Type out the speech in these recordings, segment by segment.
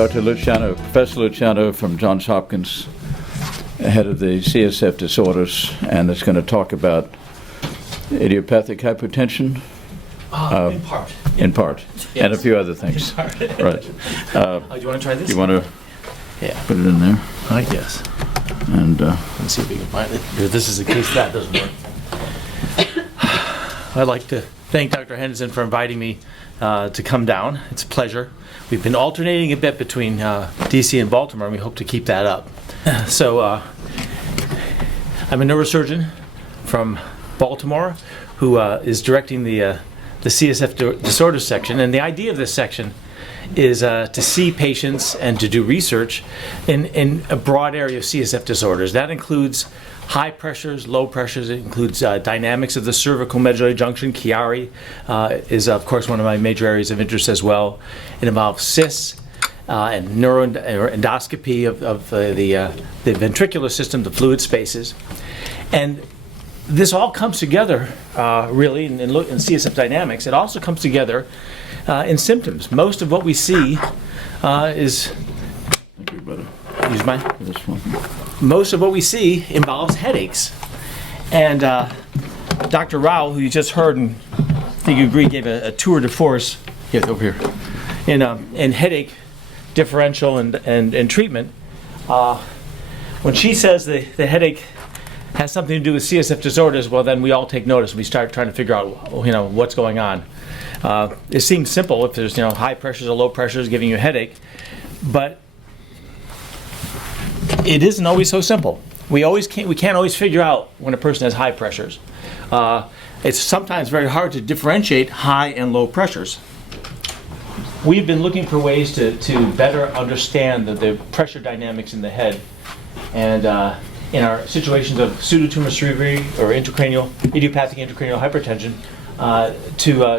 Dr. Luciano, Professor Luciano from Johns Hopkins, head of the CSF disorders, and it's going to talk about idiopathic hypertension. In part. In part. Yes. And a few other things. Right. Right. Do you want to try this? Do you want to put it in there? I guess. And Let's see if we can find it. This is in case that doesn't work. I'd like to thank Dr. Henderson for inviting me to come down. It's a pleasure. We've been alternating a bit between DC and Baltimore, and we hope to keep that up. So I'm a neurosurgeon from Baltimore who is directing the CSF disorders section, and the idea of this section is to see patients and to do research in a broad area of CSF disorders. That includes high pressures, low pressures. It includes dynamics of the cervical medullary junction. Chiari is, of course, one of my major areas of interest as well. It involves cysts and endoscopy of the ventricular system, the fluid spaces. And this all comes together, really, in CSF dynamics. It also comes together in symptoms. Most of what we see is... thank you, brother. Use mine? This one. Most of what we see involves headaches. And Dr. Rao, who you just heard, and I think you agree, gave a tour de force over here in headache differential and treatment. When she says the headache has something to do with CSF disorders, well, then we all take notice and we start trying to figure out, what's going on. It seems simple if there's, high pressures or low pressures giving you a headache, but it isn't always so simple. We can't always figure out when a person has high pressures. It's sometimes very hard to differentiate high and low pressures. We've been looking for ways to better understand the pressure dynamics in the head, and in our situations of pseudotumor cerebri or idiopathic intracranial hypertension,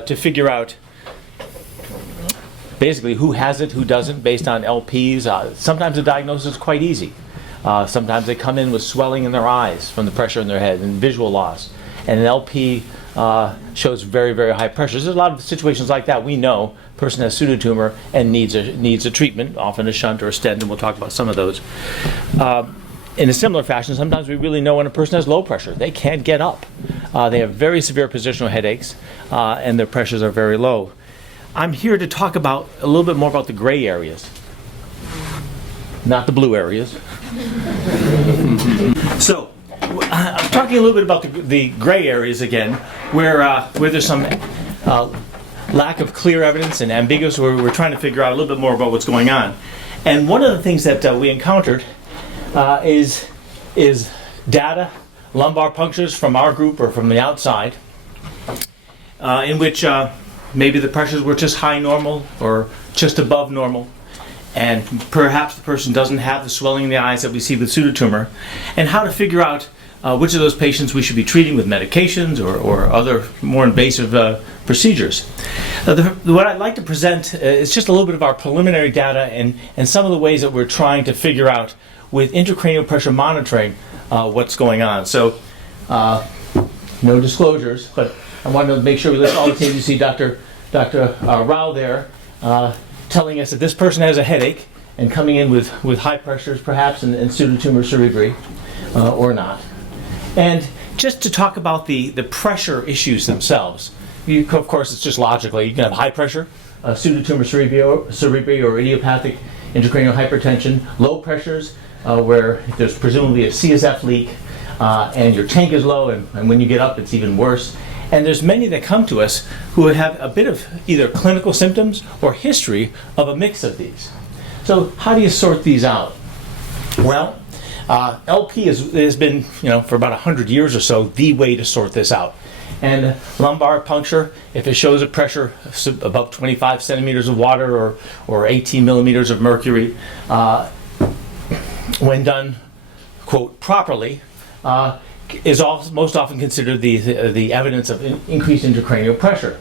to figure out basically who has it, who doesn't, based on LPs. Sometimes the diagnosis is quite easy. Sometimes they come in with swelling in their eyes from the pressure in their head and visual loss. And an LP shows very, very high pressures. There's a lot of situations like that. We know a person has pseudotumor and needs a treatment, often a shunt or a stent, and we'll talk about some of those. In a similar fashion, sometimes we really know when a person has low pressure. They can't get up. They have very severe positional headaches, and their pressures are very low. I'm here to talk about a little bit more about the gray areas, not the blue areas. So, I'm talking a little bit about the gray areas again, where there's some lack of clear evidence and ambiguous, where we're trying to figure out a little bit more about what's going on. And one of the things that we encountered is data, lumbar punctures from our group or from the outside, in which maybe the pressures were just high normal or just above normal, and perhaps the person doesn't have the swelling in the eyes that we see with pseudotumor, and how to figure out which of those patients we should be treating with medications or other more invasive procedures. What I'd like to present is just a little bit of our preliminary data and some of the ways that we're trying to figure out with intracranial pressure monitoring what's going on. So, no disclosures, but I wanted to make sure we list all the things. You see Dr. Rao there telling us that this person has a headache and coming in with high pressures perhaps and pseudotumor cerebri or not. And just to talk about the pressure issues themselves, of course it's just logically, you can have high pressure, pseudotumor cerebri or idiopathic intracranial hypertension, low pressures where there's presumably a CSF leak and your tank is low, and when you get up it's even worse. And there's many that come to us who have a bit of either clinical symptoms or history of a mix of these. So how do you sort these out? Well, LP has been, for about 100 years or so, the way to sort this out. And lumbar puncture, if it shows a pressure above 25 centimeters of water or 18 millimeters of mercury, when done, quote, properly, is most often considered the evidence of increased intracranial pressure.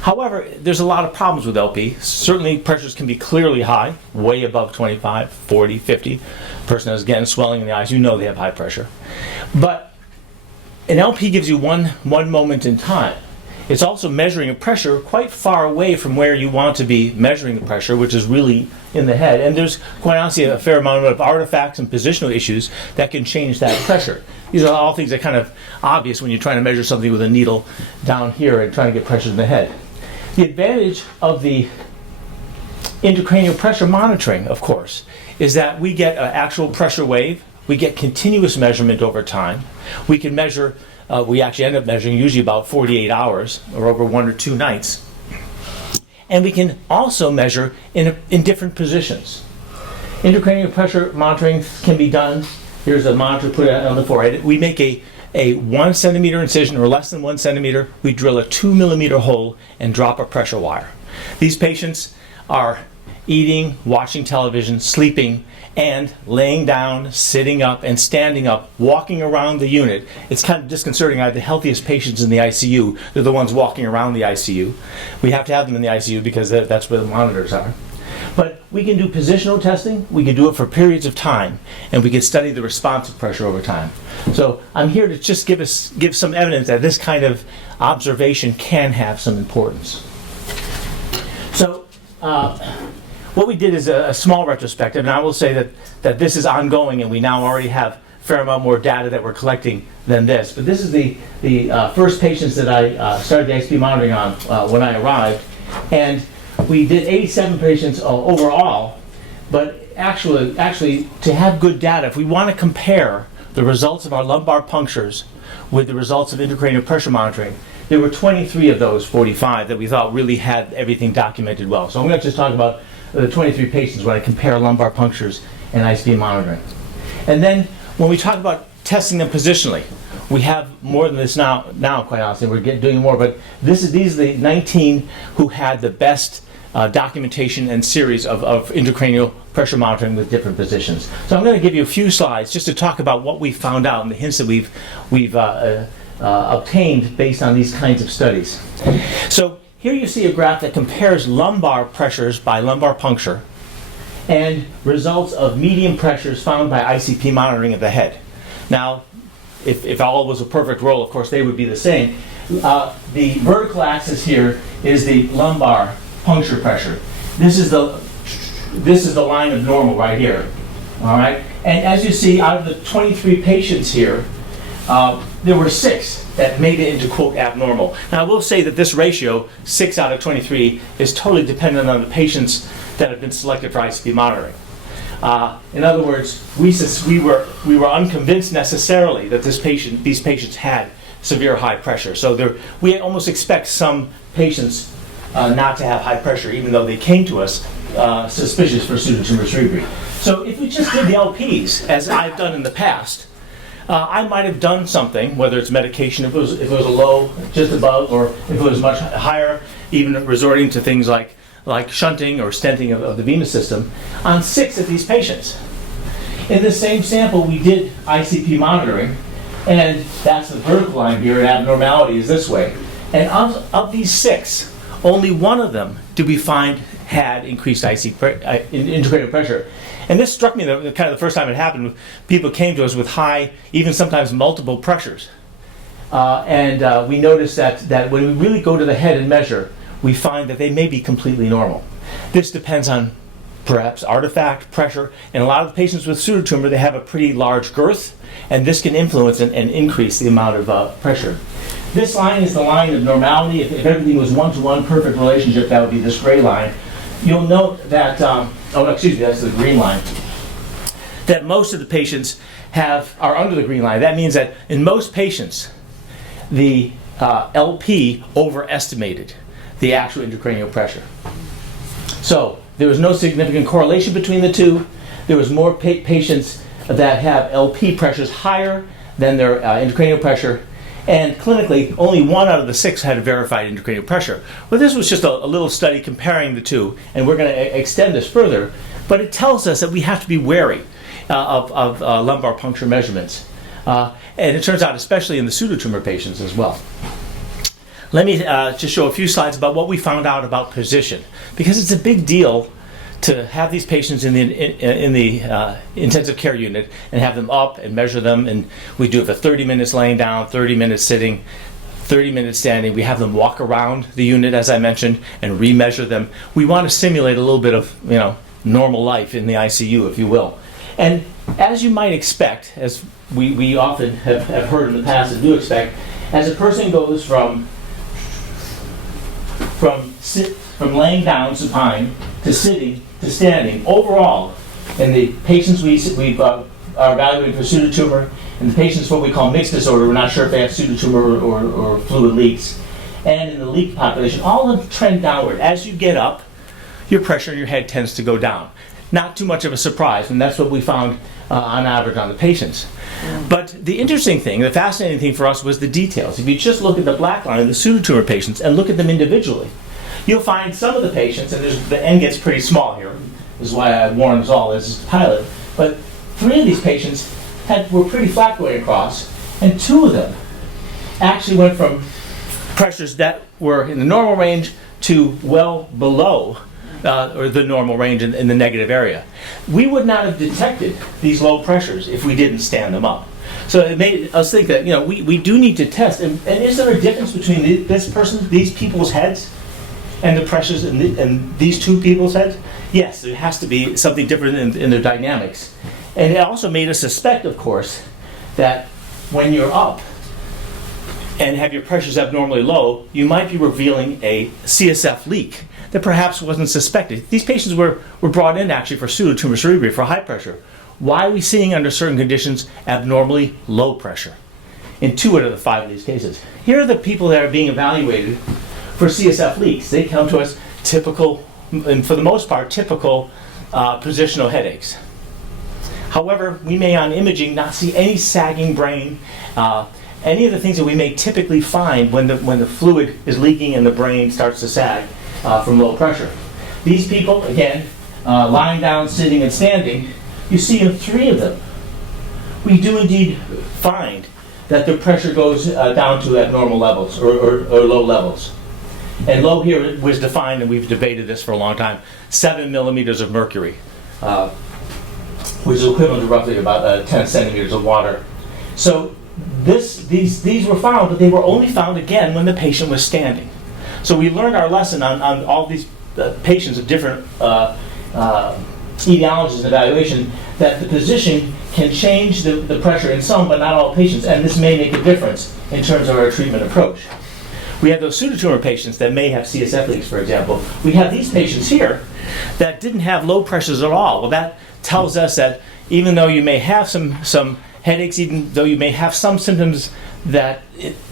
However, there's a lot of problems with LP. Certainly pressures can be clearly high, way above 25, 40, 50. Person has, again, swelling in the eyes, they have high pressure. But an LP gives you one moment in time. It's also measuring a pressure quite far away from where you want to be measuring the pressure, which is really in the head. And there's quite honestly a fair amount of artifacts and positional issues that can change that pressure. These are all things that are kind of obvious when you're trying to measure something with a needle down here and trying to get pressure in the head. The advantage of the intracranial pressure monitoring, of course, is that we get an actual pressure wave, we get continuous measurement over time. We can measure, we actually end up measuring usually about 48 hours or over 1 or 2 nights. And we can also measure in different positions. Intracranial pressure monitoring can be done. Here's a monitor put on the forehead. We make a 1 centimeter incision or less than 1 centimeter. We drill a 2 millimeter hole and drop a pressure wire. These patients are eating, watching television, sleeping, and laying down, sitting up, and standing up, walking around the unit. It's kind of disconcerting. I have the healthiest patients in the ICU. They're the ones walking around the ICU. We have to have them in the ICU because that's where the monitors are. But we can do positional testing. We can do it for periods of time, and we can study the response of pressure over time. So I'm here to just give some evidence that this kind of observation can have some importance. So what we did is a small retrospective, and I will say that this is ongoing, and we now already have a fair amount more data that we're collecting than this. But this is the first patients that I started the ICP monitoring on when I arrived, and we did 87 patients overall. But actually, to have good data, if we want to compare the results of our lumbar punctures with the results of intracranial pressure monitoring, there were 23 of those 45 that we thought really had everything documented well. So I'm going to just talk about the 23 patients when I compare lumbar punctures and ICP monitoring. And then when we talk about testing them positionally, we have more than this now quite honestly, we're doing more, but these are the 19 who had the best documentation and series of intracranial pressure monitoring with different positions. So I'm going to give you a few slides just to talk about what we found out and the hints that we've obtained based on these kinds of studies. So here you see a graph that compares lumbar pressures by lumbar puncture and results of medium pressures found by ICP monitoring of the head. Now, if all was a perfect roll, of course, they would be the same. The vertical axis here is the lumbar puncture pressure. This is the line of normal right here. All right, and as you see, out of the 23 patients here, there were 6 that made it into, quote, abnormal. Now, I will say that this ratio, 6 out of 23, is totally dependent on the patients that have been selected for ICP monitoring. In other words, we were unconvinced necessarily that these patients had severe high pressure. So we almost expect some patients not to have high pressure, even though they came to us suspicious for pseudotumor cerebri. So if we just did the LPs, as I've done in the past, I might have done something, whether it's medication, if it was a low, just above, or if it was much higher, even resorting to things like shunting or stenting of the venous system, on 6 of these patients. In the same sample, we did ICP monitoring, and that's the vertical line here, and abnormality is this way. And of these 6, only 1 of them did we find had increased intracranial pressure. And this struck me the kind of the first time it happened. People came to us with high, even sometimes multiple pressures. And we noticed that when we really go to the head and measure, we find that they may be completely normal. This depends on perhaps artifact, pressure, and a lot of the patients with pseudotumor, they have a pretty large girth, and this can influence and increase the amount of pressure. This line is the line of normality. If everything was one-to-one perfect relationship, that would be this gray line. You'll note that, that's the green line, that most of the patients are under the green line. That means that in most patients, the LP overestimated the actual intracranial pressure. So there was no significant correlation between the two. There was more patients that have LP pressures higher than their intracranial pressure. And clinically, only 1 out of the 6 had a verified intracranial pressure. Well, this was just a little study comparing the two, and we're going to extend this further. But it tells us that we have to be wary of lumbar puncture measurements. And it turns out, especially in the pseudotumor patients as well. Let me just show a few slides about what we found out about position, because it's a big deal to have these patients in the intensive care unit and have them up and measure them. And we do it for 30 minutes laying down, 30 minutes sitting, 30-minute standing. We have them walk around the unit, as I mentioned, and remeasure them. We want to simulate a little bit of, normal life in the ICU, if you will. And as you might expect, as we often have heard in the past and do expect, as a person goes from laying down supine to sitting to standing, overall, in the patients we are evaluating for pseudotumor, and the patients what we call mixed disorder, we're not sure if they have pseudotumor or fluid leaks, and in the leak population, all of them trend downward. As you get up, your pressure in your head tends to go down. Not too much of a surprise, and that's what we found on average on the patients. But the interesting thing, the fascinating thing for us was the details. If you just look at the black line of the pseudotumor patients and look at them individually, you'll find some of the patients, and the N gets pretty small here, this is why I warned us all as a pilot, but 3 of these patients were pretty flat going across, and 2 of them actually went from pressures that were in the normal range to well below or the normal range in the negative area. We would not have detected these low pressures if we didn't stand them up. So it made us think that we do need to test. And is there a difference between these people's heads and the pressures in these 2 people's heads? Yes, there has to be something different in their dynamics. And it also made us suspect, of course, that when you're up and have your pressures abnormally low, you might be revealing a CSF leak that perhaps wasn't suspected. These patients were brought in actually for pseudotumor cerebri, for high pressure. Why are we seeing under certain conditions abnormally low pressure? In 2 out of the 5 of these cases. Here are the people that are being evaluated for CSF leaks. They come to us typical, and for the most part, typical positional headaches. However, we may on imaging not see any sagging brain, any of the things that we may typically find when the fluid is leaking and the brain starts to sag from low pressure. These people, again, lying down, sitting, and standing, you see in 3 of them, we do indeed find that the pressure goes down to abnormal levels or low levels. And low here was defined, and we've debated this for a long time, 7 millimeters of mercury, which is equivalent to roughly about 10 centimeters of water. So these were found, but they were only found again when the patient was standing. So we learned our lesson on all these patients of different etiologies and evaluation, that the position can change the pressure in some, but not all patients, and this may make a difference in terms of our treatment approach. We have those pseudotumor patients that may have CSF leaks, for example. We have these patients here that didn't have low pressures at all. Well, that tells us that even though you may have some headaches, even though you may have some symptoms that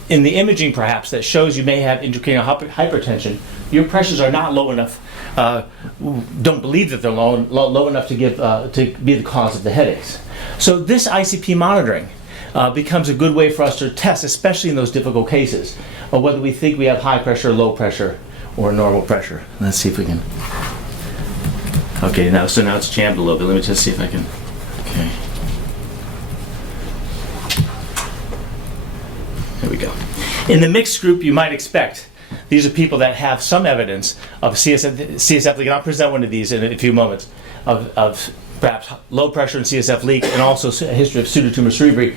in the imaging perhaps that shows you may have intracranial hypertension, your pressures are not low enough, don't believe that they're low enough to be the cause of the headaches. So this ICP monitoring becomes a good way for us to test, especially in those difficult cases, of whether we think we have high pressure, low pressure, or normal pressure. Let's see if we can. Okay, now it's jammed a little bit. Let me just see if I can. Okay. There we go. In the mixed group, you might expect these are people that have some evidence of CSF leak, and I'll present one of these in a few moments, of perhaps low pressure and CSF leak, and also a history of pseudotumor cerebri.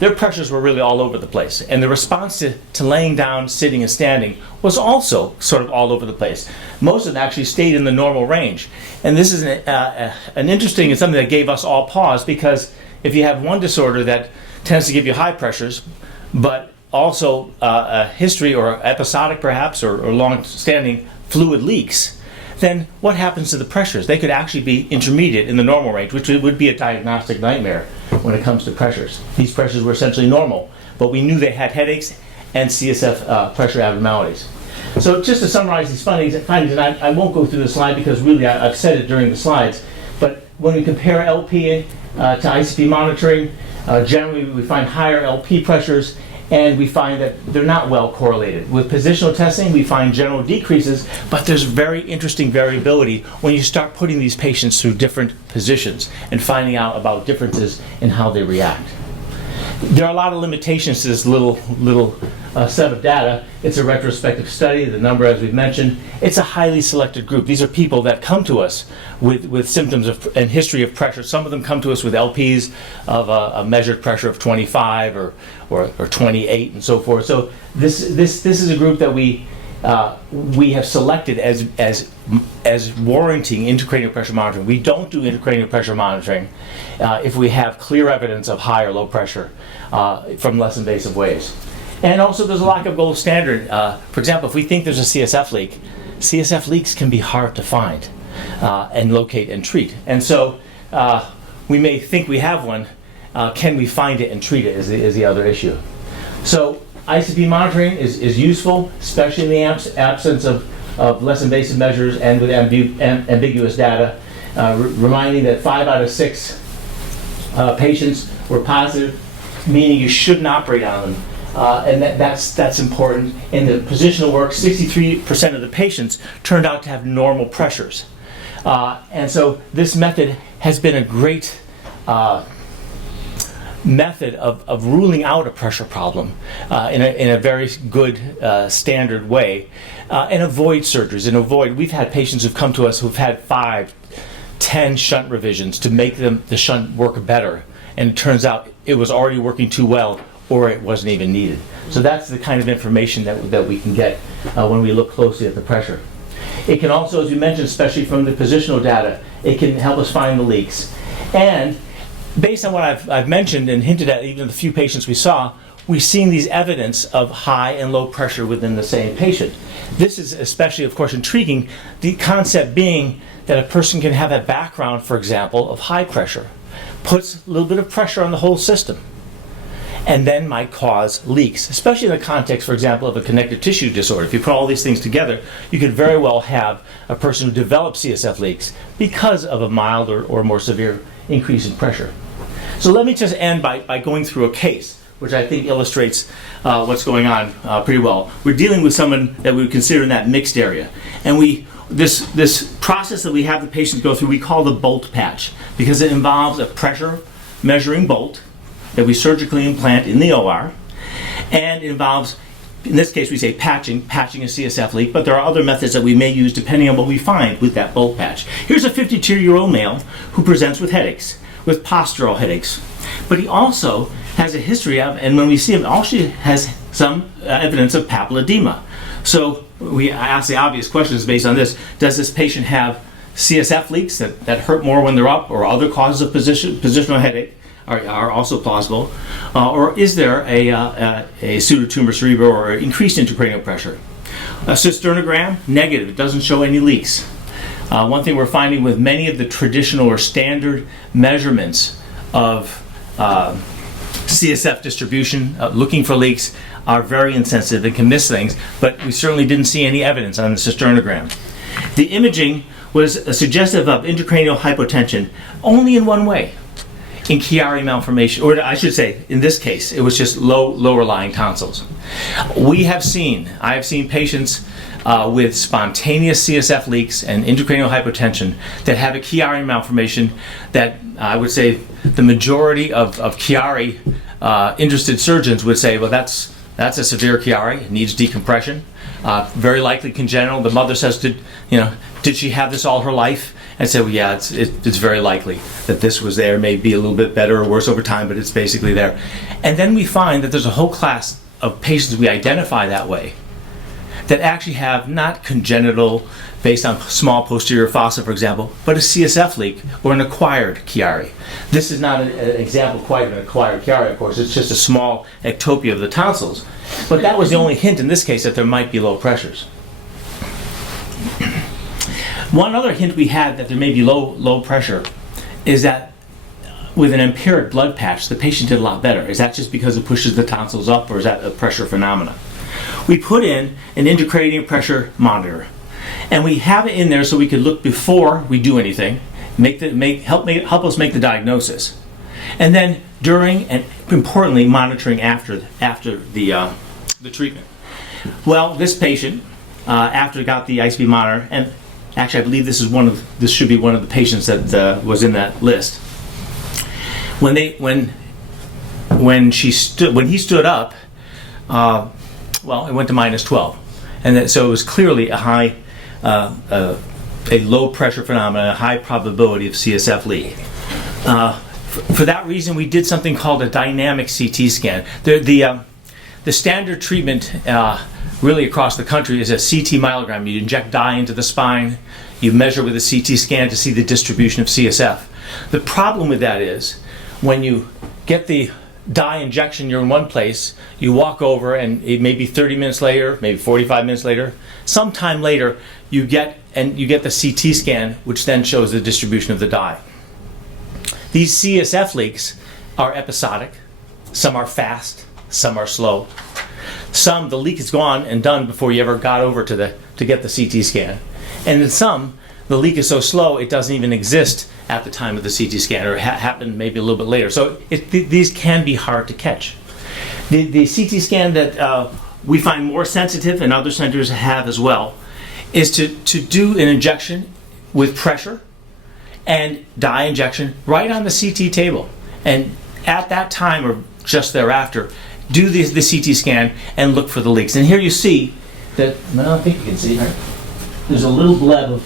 Their pressures were really all over the place, and the response to laying down, sitting, and standing was also sort of all over the place. Most of them actually stayed in the normal range, and this is an interesting and something that gave us all pause, because if you have one disorder that tends to give you high pressures, but also a history or episodic perhaps or long-standing fluid leaks, then what happens to the pressures? They could actually be intermediate in the normal range, which would be a diagnostic nightmare when it comes to pressures. These pressures were essentially normal, but we knew they had headaches and CSF pressure abnormalities. So just to summarize these findings, and I won't go through the slide because really I've said it during the slides, but when we compare LP to ICP monitoring, generally we find higher LP pressures, and we find that they're not well correlated. With positional testing, we find general decreases, but there's very interesting variability when you start putting these patients through different positions and finding out about differences in how they react. There are a lot of limitations to this little set of data. It's a retrospective study. The number, as we've mentioned, it's a highly selected group. These are people that come to us with symptoms and history of pressure. Some of them come to us with LPs of a measured pressure of 25 or 28 and so forth. So this is a group that we have selected as warranting intracranial pressure monitoring. We don't do intracranial pressure monitoring if we have clear evidence of high or low pressure from less invasive ways. And also there's a lack of gold standard. For example, if we think there's a CSF leak, CSF leaks can be hard to find and locate and treat. And so we may think we have one. Can we find it and treat it is the other issue. So ICP monitoring is useful, especially in the absence of less invasive measures and with ambiguous data, reminding that 5 out of 6 patients were positive, meaning you shouldn't operate on them. And that's important. In the positional work, 63% of the patients turned out to have normal pressures. And so this method has been a great method of ruling out a pressure problem in a very good standard way, and avoid surgeries. We've had patients who've come to us who've had 5, 10 shunt revisions to make the shunt work better, and it turns out it was already working too well, or it wasn't even needed. So that's the kind of information that we can get when we look closely at the pressure. It can also, as we mentioned, especially from the positional data, it can help us find the leaks. And based on what I've mentioned and hinted at, even the few patients we saw, we're seeing these evidence of high and low pressure within the same patient. This is especially, of course, intriguing, the concept being that a person can have a background, for example, of high pressure, puts a little bit of pressure on the whole system, and then might cause leaks, especially in the context, for example, of a connective tissue disorder. If you put all these things together, you could very well have a person who develops CSF leaks because of a mild or more severe increase in pressure. So let me just end by going through a case, which I think illustrates what's going on pretty well. We're dealing with someone that we would consider in that mixed area. And this process that we have the patients go through, we call the bolt patch, because it involves a pressure measuring bolt that we surgically implant in the OR, and it involves, in this case we say patching a CSF leak, but there are other methods that we may use depending on what we find with that bolt patch. Here's a 52-year-old male who presents with headaches, with postural headaches, but he also has a history of, and when we see him, also has some evidence of papilledema. So we ask the obvious questions based on this. Does this patient have CSF leaks that hurt more when they're up, or other causes of positional headache are also plausible? Or is there a pseudotumor cerebral or increased intracranial pressure? A cysternogram, negative. It doesn't show any leaks. One thing we're finding with many of the traditional or standard measurements of CSF distribution, looking for leaks, are very insensitive and can miss things, but we certainly didn't see any evidence on the cysternogram. The imaging was suggestive of intracranial hypotension only in one way, in Chiari malformation, or I should say, in this case, it was just lower lying tonsils. I have seen patients with spontaneous CSF leaks and intracranial hypotension that have a Chiari malformation that I would say the majority of Chiari interested surgeons would say, well, that's a severe Chiari, it needs decompression, very likely congenital. The mother says, did she have this all her life? And say, well, yeah, it's very likely that this was there, may be a little bit better or worse over time, but it's basically there. And then we find that there's a whole class of patients we identify that way that actually have not congenital, based on small posterior fossa, for example, but a CSF leak or an acquired Chiari. This is not an example quite of an acquired Chiari, of course. It's just a small ectopia of the tonsils. But that was the only hint in this case that there might be low pressures. One other hint we had that there may be low pressure is that with an empiric blood patch, the patient did a lot better. Is that just because it pushes the tonsils up, or is that a pressure phenomena? We put in an intracranial pressure monitor, and we have it in there so we could look before we do anything, help us make the diagnosis, and then during and importantly monitoring after the treatment. Well, this patient after got the ICP monitor, and actually I believe this should be one of the patients that was in that list. When when he stood up, well, it went to -12, and so it was clearly a low pressure phenomenon, a high probability of CSF leak. For that reason, we did something called a dynamic CT scan. The standard treatment really across the country is a CT myelogram. You inject dye into the spine, you measure with a CT scan to see the distribution of CSF. The problem with that is when you get the dye injection, you're in one place, you walk over and it may be 30 minutes later, maybe 45 minutes later, sometime later you get the CT scan, which then shows the distribution of the dye. These CSF leaks are episodic. Some are fast, some are slow. Some, the leak is gone and done before you ever got over to get the CT scan. And in some, the leak is so slow it doesn't even exist at the time of the CT scan, or happened maybe a little bit later. So these can be hard to catch. The CT scan that we find more sensitive, and other centers have as well, is to do an injection with pressure and dye injection right on the CT table. And at that time or just thereafter, do the CT scan and look for the leaks. And here you see that, well, I think you can see, right? There's a little bleb of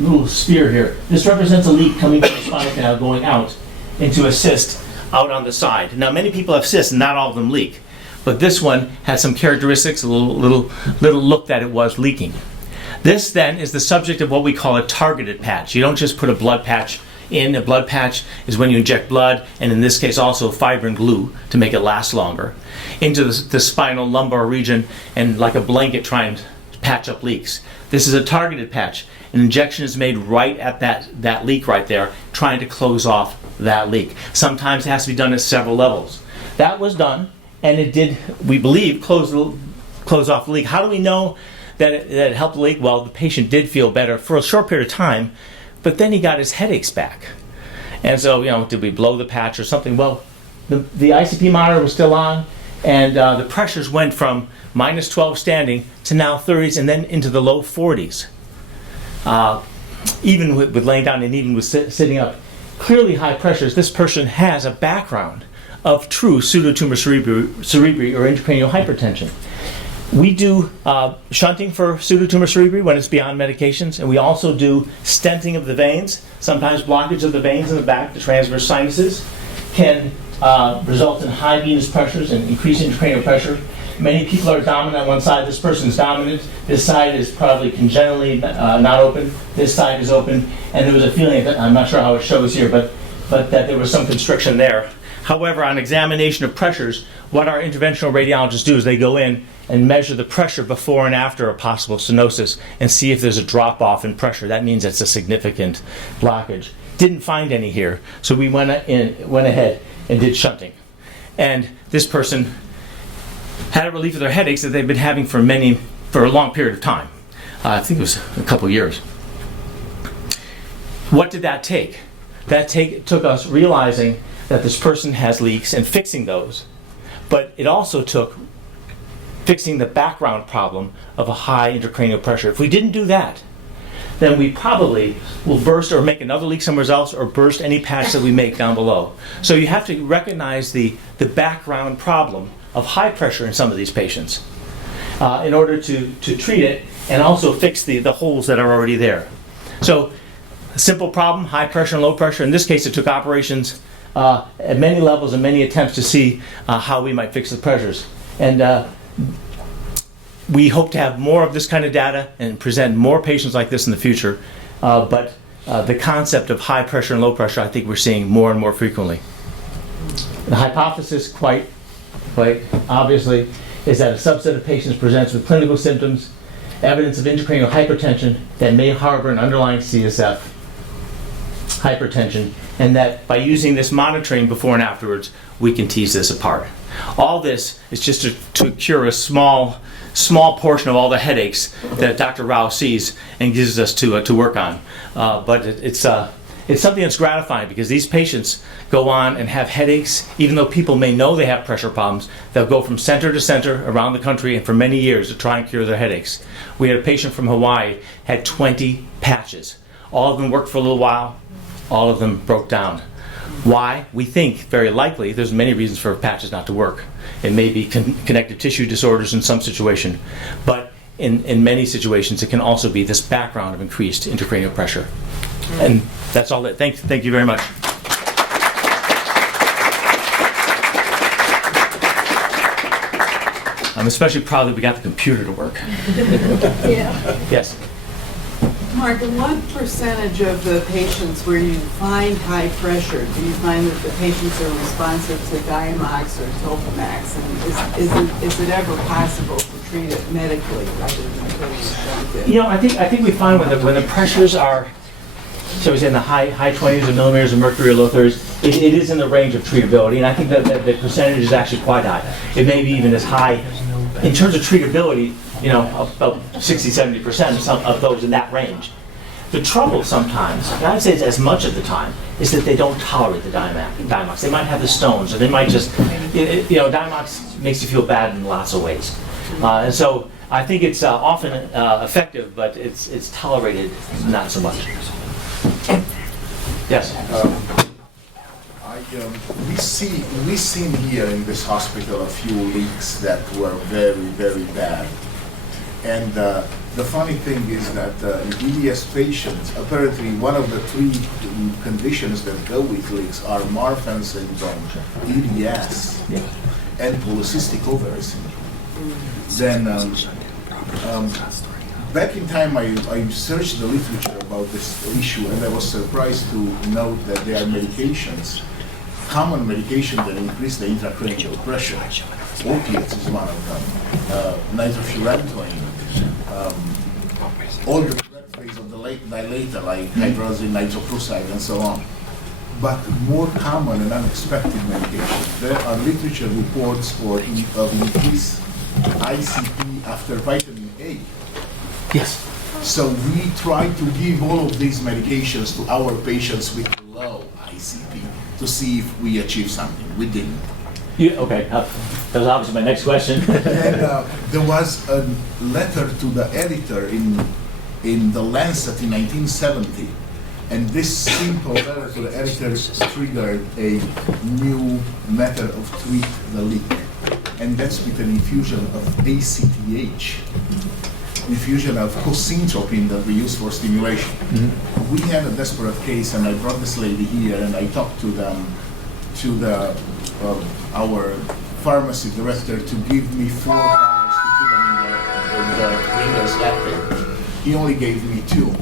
little spear here. This represents a leak coming from the spinal canal going out into a cyst out on the side. Now, many people have cysts and not all of them leak, but this one had some characteristics, a little look that it was leaking. This then is the subject of what we call a targeted patch. You don't just put a blood patch in. A blood patch is when you inject blood, and in this case also fibrin glue to make it last longer, into the spinal lumbar region, and like a blanket try and patch up leaks. This is a targeted patch. An injection is made right at that leak right there, trying to close off that leak. Sometimes it has to be done at several levels. That was done, and it did, we believe, close off the leak. How do we know that it helped the leak? Well, the patient did feel better for a short period of time, but then he got his headaches back. And so, did we blow the patch or something? Well, the ICP monitor was still on, and the pressures went from -12 standing to now 30s and then into the low 40s. Even with laying down and even with sitting up. Clearly high pressures. This person has a background of true pseudotumor cerebri or intracranial hypertension. We do shunting for pseudotumor cerebri when it's beyond medications, and we also do stenting of the veins. Sometimes blockage of the veins in the back, the transverse sinuses, can result in high venous pressures and increased intracranial pressure. Many people are dominant on one side. This person is dominant. This side is probably congenitally not open. This side is open. And there was a feeling that, I'm not sure how it shows here, but that there was some constriction there. However, on examination of pressures, what our interventional radiologists do is they go in and measure the pressure before and after a possible stenosis and see if there's a drop-off in pressure. That means it's a significant blockage. Didn't find any here, so we went ahead and did shunting. And this person had a relief of their headaches that they've been having for a long period of time. I think it was a couple years. What did that take? That took us realizing that this person has leaks and fixing those. But it also took fixing the background problem of a high intracranial pressure. If we didn't do that, then we probably will burst or make another leak somewhere else or burst any patch that we make down below. So you have to recognize the background problem of high pressure in some of these patients in order to treat it and also fix the holes that are already there. So a simple problem, high pressure and low pressure. In this case, it took operations at many levels and many attempts to see how we might fix the pressures. And we hope to have more of this kind of data and present more patients like this in the future. But the concept of high pressure and low pressure, I think we're seeing more and more frequently. The hypothesis, quite obviously, is that a subset of patients presents with clinical symptoms, evidence of intracranial hypertension that may harbor an underlying CSF hypertension, and that by using this monitoring before and afterwards, we can tease this apart. All this is just to cure a small portion of all the headaches that Dr. Rao sees and gives us to work on. But it's something that's gratifying because these patients go on and have headaches. Even though people may know they have pressure problems, they'll go from center to center around the country and for many years to try and cure their headaches. We had a patient from Hawaii, had 20 patches. All of them worked for a little while. All of them broke down. Why? We think, very likely, there's many reasons for patches not to work. It may be connective tissue disorders in some situation, but in many situations it can also be this background of increased intracranial pressure. And that's all. Thank you very much. I'm especially proud that we got the computer to work. Yeah. Yes. Mark, in what percentage of the patients where you find high pressure, do you find that the patients are responsive to Diamox or Topamax? And is it ever possible to treat it medically rather than putting it down? You know, I think we find when the pressures are, shall we say, in the high 20s of millimeters of mercury or low 30s, it is in the range of treatability, and I think that the percentage is actually quite high. It may be even as high, in terms of treatability, you know, about 60-70% of those in that range. The trouble sometimes, and I would say it's as much of the time, is that they don't tolerate the Diamox. They might have the stones, or they might just, you know, Diamox makes you feel bad in lots of ways. And so I think it's often effective, but it's tolerated not so much. Yes? We seen here in this hospital a few leaks that were very, very bad. And the funny thing is that in EDS patients, apparently one of the three conditions that go with leaks are Marfan syndrome, EDS, and polycystic ovary syndrome. Then, back in time, I searched the literature about this issue, and I was surprised to note that there are medications, common medication that increase the intracranial pressure. Opiates is one of them, nitrofurantoin, all the phase of the dilator like hydrazine, nitroprusside, and so on. But more common and unexpected medications. There are literature reports of increased ICP after vitamin A. Yes. So we try to give all of these medications to our patients with low ICP to see if we achieve something. We didn't. Okay, that was obviously my next question. And there was a letter to the editor in the Lancet in 1970, and this simple letter to the editor triggered a new method of treat the leak, and that's with an infusion of ACTH, infusion of cosintropin that we use for stimulation. Mm-hmm. We had a desperate case, and I brought this lady here, and I talked to them, to the our pharmacy director, to give me $4 to put them in the Windows laptop. He only gave me 2.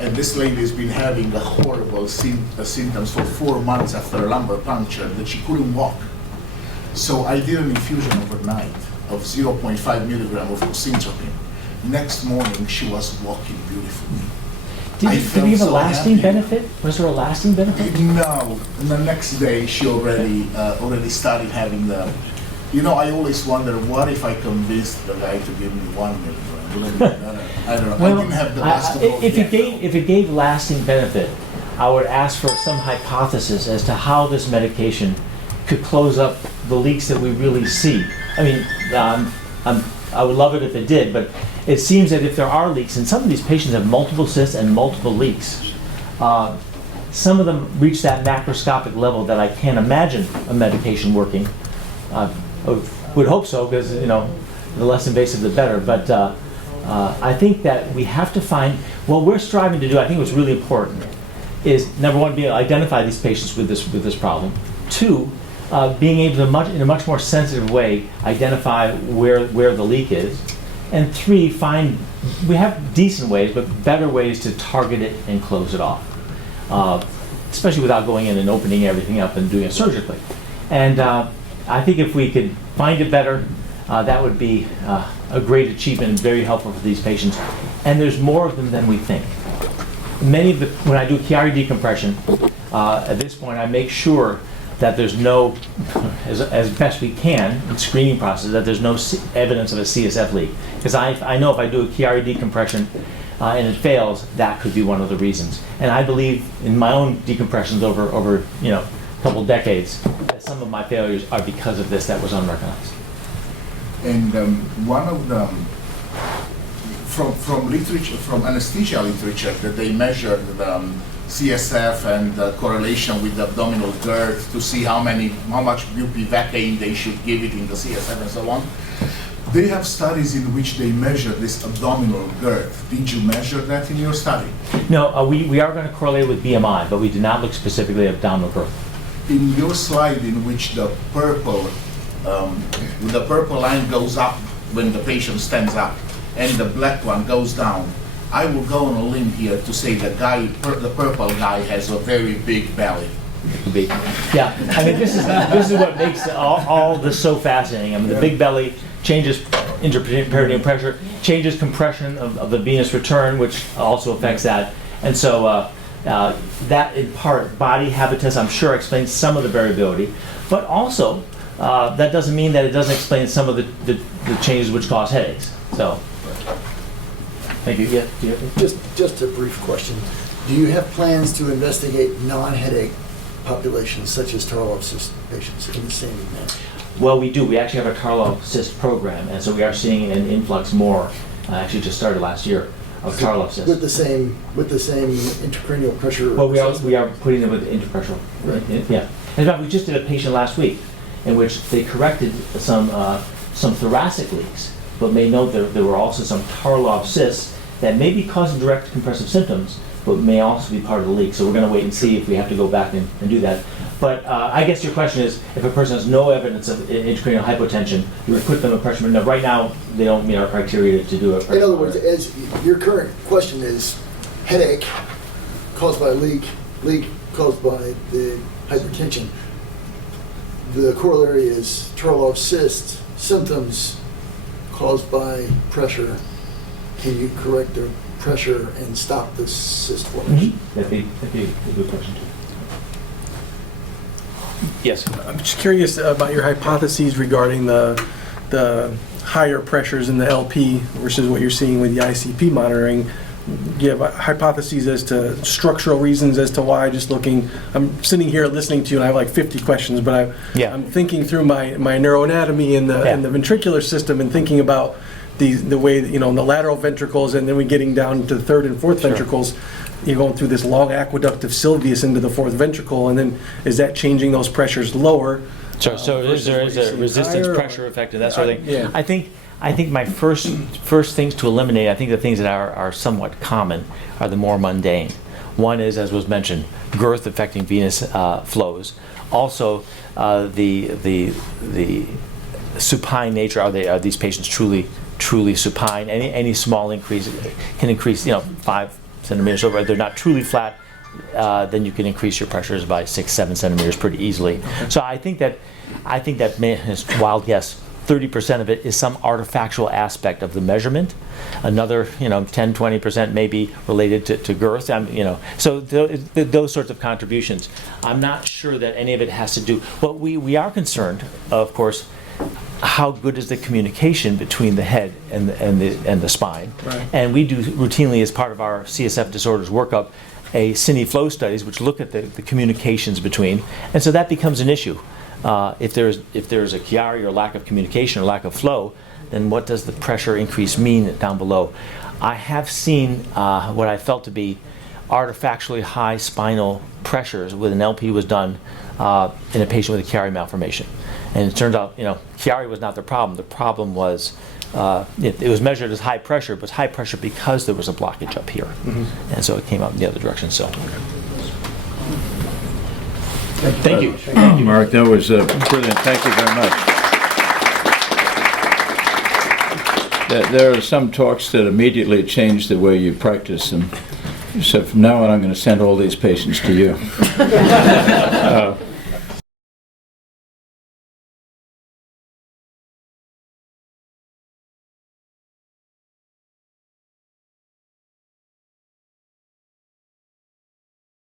And this lady has been having the horrible symptoms for 4 months after a lumbar puncture that she couldn't walk. So I did an infusion overnight of 0.5 milligram of cosintropin. Next morning, she was walking beautifully. Did you give a lasting benefit? Was there a lasting benefit? No. The next day, she already started having the. You know, I always wonder, what if I convinced the guy to give me 1 milligram? I don't know. Well, I didn't have the best of both. If it gave lasting benefit, I would ask for some hypothesis as to how this medication could close up the leaks that we really see. I mean, I would love it if it did, but it seems that if there are leaks, and some of these patients have multiple cysts and multiple leaks, some of them reach that macroscopic level that I can't imagine a medication working. I would hope so, because, you know, the less invasive the better. But I think that we have to find, what we're striving to do, I think what's really important, is number one, being able to identify these patients with this problem. 2, being able to, in a much more sensitive way, identify where the leak is. And 3, we have decent ways, but better ways to target it and close it off, especially without going in and opening everything up and doing it surgically. And I think if we could find it better, that would be a great achievement and very helpful for these patients. And there's more of them than we think. When I do Chiari decompression, at this point I make sure that there's no, as best we can in screening process, that there's no evidence of a CSF leak. Because I know if I do a Chiari decompression and it fails, that could be one of the reasons. And I believe in my own decompressions over a couple decades, that some of my failures are because of this that was unrecognized. And one of the, from literature, from anesthesia literature, that they measured CSF and the correlation with the abdominal girth to see how much bupivacaine they should give it in the CSF and so on. They have studies in which they measure this abdominal girth. Did you measure that in your study? No, we are going to correlate with BMI, but we did not look specifically at abdominal girth. In your slide, in which the purple line goes up when the patient stands up, and the black one goes down, I will go on a limb here to say the purple guy has a very big belly. Yeah, I mean this is what makes all this so fascinating. I mean the big belly changes intraperitoneal pressure, changes compression of the venous return, which also affects that, and so that in part body habitus I'm sure explains some of the variability, but also that doesn't mean that it doesn't explain some of the changes which cause headaches. So. Thank you. Yeah. Just a brief question. Do you have plans to investigate non-headache populations such as Tarlov cyst patients in the same manner? Well, we do. We actually have a Tarlov cyst program, and so we are seeing an influx more. Actually, just started last year of Tarlov cysts. With the same intracranial pressure. Well, we are putting them with intracranial. Right. Yeah. In fact, we just did a patient last week in which they corrected some thoracic leaks, but may note that there were also some Tarlov cysts that may be causing direct compressive symptoms, but may also be part of the leak. So we're going to wait and see if we have to go back and do that. But I guess your question is, if a person has no evidence of intracranial hypotension, you would put them on pressure. No, right now they don't meet our criteria to do it. In other words, as your current question is headache caused by leak caused by the hypertension. The corollary is Tarlov cyst symptoms caused by pressure. Can you correct the pressure and stop the cyst formation? Mm-hmm. That'd be a good question too. Yes. I'm just curious about your hypotheses regarding the higher pressures in the LP versus what you're seeing with the ICP monitoring. Do you have hypotheses as to structural reasons as to why? I'm sitting here listening to you and I have like 50 questions, but I'm thinking through my neuroanatomy and the ventricular system and thinking about the way, the lateral ventricles, and then we're getting down to the third and fourth ventricles. You're going through this long aqueduct of Sylvius into the fourth ventricle, and then is that changing those pressures lower? So is there a resistance pressure effect and that sort of thing? Yeah. I think my first things to eliminate, I think the things that are somewhat common are the more mundane. One is, as was mentioned, girth affecting venous flows. Also, the supine nature. Are these patients truly supine? Any small increase can increase 5 centimeters over. If they're not truly flat, then you can increase your pressures by 6-7 centimeters pretty easily. Okay. So I think that is wild. Yes, 30% of it is some artifactual aspect of the measurement. Another 10-20% may be related to girth. So those sorts of contributions. I'm not sure that any of it has to do. Well, we are concerned, of course. How good is the communication between the head and the spine? Right. And we do routinely, as part of our CSF disorders workup, a cine flow studies which look at the communications between, and so that becomes an issue. If there's a Chiari or lack of communication or lack of flow, then what does the pressure increase mean down below? I have seen what I felt to be artifactually high spinal pressures when an LP was done in a patient with a Chiari malformation. And it turns out, Chiari was not the problem. The problem was it was measured as high pressure, but high pressure because there was a blockage up here. Mm-hmm. And so it came out in the other direction. So, thank you. Thank you, Mark. That was brilliant. Thank you very much. There are some talks that immediately change the way you practice, and so from now on I'm going to send all these patients to you.